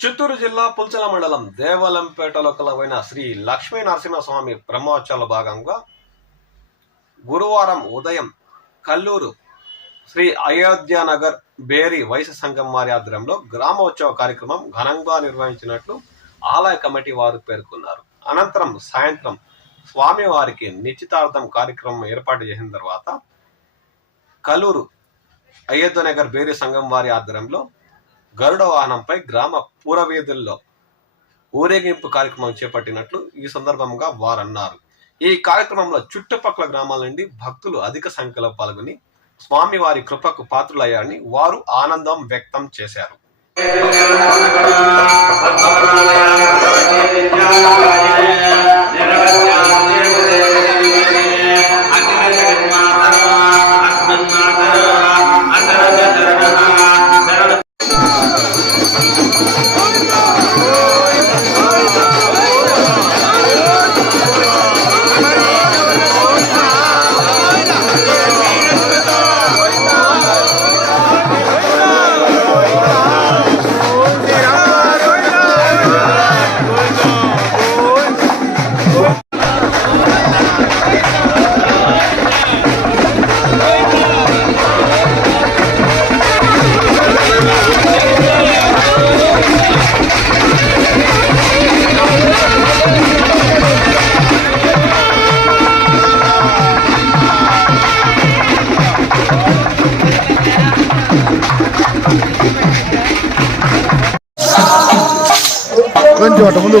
చిత్తూరు జిల్లా పుల్చల మండలం దేవలంపేటలో కలవైన శ్రీ లక్ష్మీ నరసింహస్వామి బ్రహ్మోత్సవాల భాగంగా గురువారం ఉదయం కల్లూరు శ్రీ అయోధ్యానగర్ బేరీ వైశ్య సంఘం వారి ఆధ్వర్యంలో గ్రామోత్సవ కార్యక్రమం ఘనంగా నిర్వహించినట్లు ఆలయ కమిటీ వారు పేర్కొన్నారు. అనంతరం సాయంత్రం స్వామివారికి నిశ్చితార్థం కార్యక్రమం ఏర్పాటు చేసిన తర్వాత కల్లూరు అయోధ్యనగర్ బేరీ సంఘం వారి ఆధ్వర్యంలో గరుడ వాహనంపై గ్రామ పూరవీధుల్లో ఊరేగింపు కార్యక్రమం చేపట్టినట్లు ఈ సందర్భంగా వారన్నారు. ఈ కార్యక్రమంలో చుట్టుపక్కల గ్రామాల నుండి భక్తులు అధిక సంఖ్యలో పాల్గొని స్వామివారి కృపకు పాత్రులయ్యారని వారు ఆనందం వ్యక్తం చేశారు. கொஞ்சம் ஓட்டம் வந்து